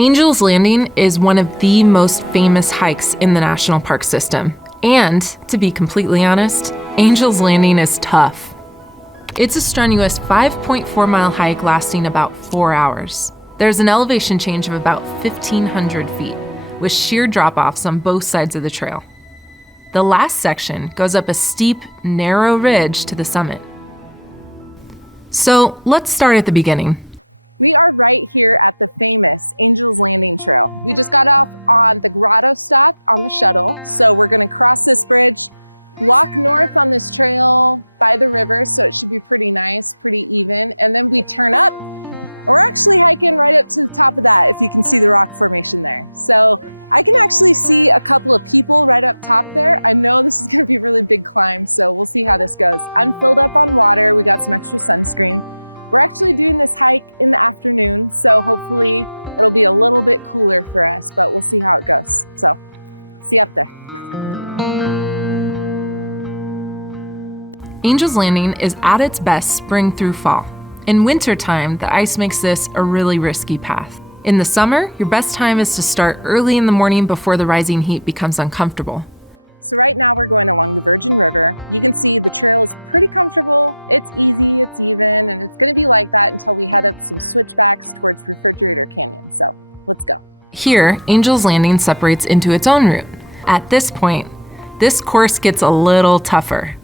Angel's Landing is one of the most famous hikes in the national park system. And, to be completely honest, Angel's Landing is tough. It's a strenuous 5.4-mile hike lasting about 4 hours. There's an elevation change of about 1,500 feet, with sheer drop-offs on both sides of the trail. The last section goes up a steep, narrow ridge to the summit. So let's start at the beginning. Angel's Landing is at its best spring through fall. In wintertime, the ice makes this a really risky path. In the summer, your best time is to start early in the morning before the rising heat becomes uncomfortable. Here, Angel's Landing separates into its own route. At this point, this course gets a little tougher.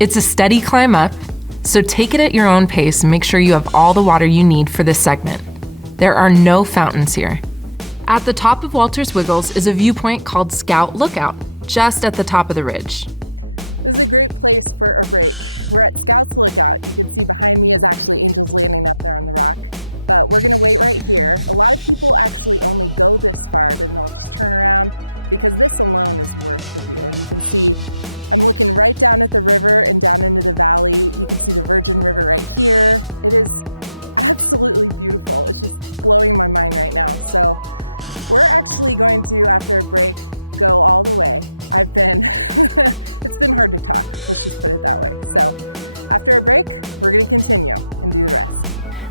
It's a steady climb up, so take it at your own pace and make sure you have all the water you need for this segment. There are no fountains here. At the top of Walter's Wiggles is a viewpoint called Scout Lookout, just at the top of the ridge.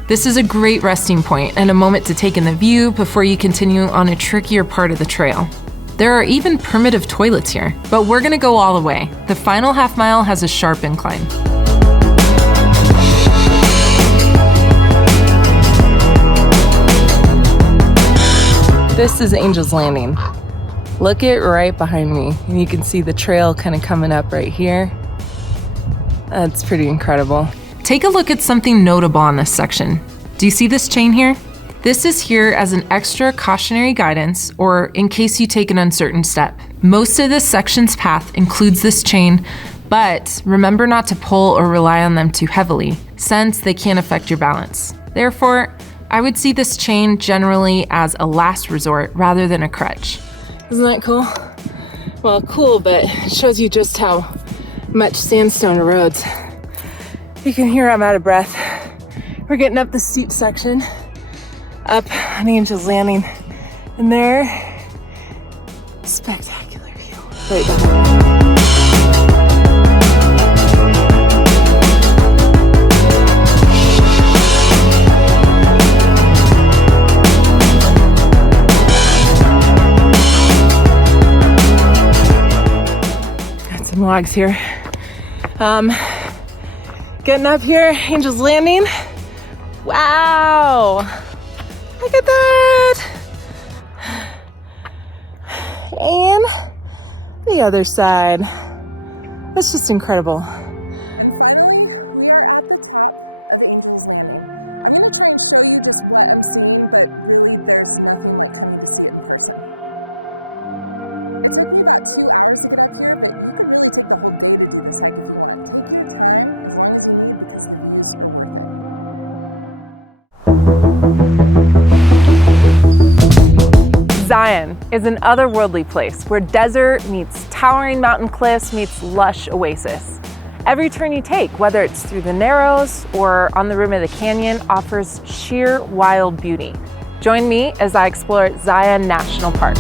This is a great resting point and a moment to take in the view before you continue on a trickier part of the trail. There are even primitive toilets here, but we're gonna go all the way. The final half mile has a sharp incline. This is Angel's Landing. Look at right behind me, and you can see the trail kind of coming up right here. That's pretty incredible. Take a look at something notable on this section. Do you see this chain here? This is here as an extra cautionary guidance or in case you take an uncertain step. Most of this section's path includes this chain, but remember not to pull or rely on them too heavily, since they can affect your balance. Therefore, I would see this chain generally as a last resort rather than a crutch. Isn't that cool? Well, cool, but it shows you just how much sandstone erodes. You can hear I'm out of breath. We're getting up the steep section, up on Angel's Landing, and there, spectacular view right behind me. Got some logs here. Getting up here, Angel's Landing. Wow! Look at that! And the other side. That's just incredible. Zion is an otherworldly place where desert meets towering mountain cliffs meets lush oasis. Every turn you take, whether it's through the Narrows or on the rim of the canyon, offers sheer wild beauty. Join me as I explore Zion National Park.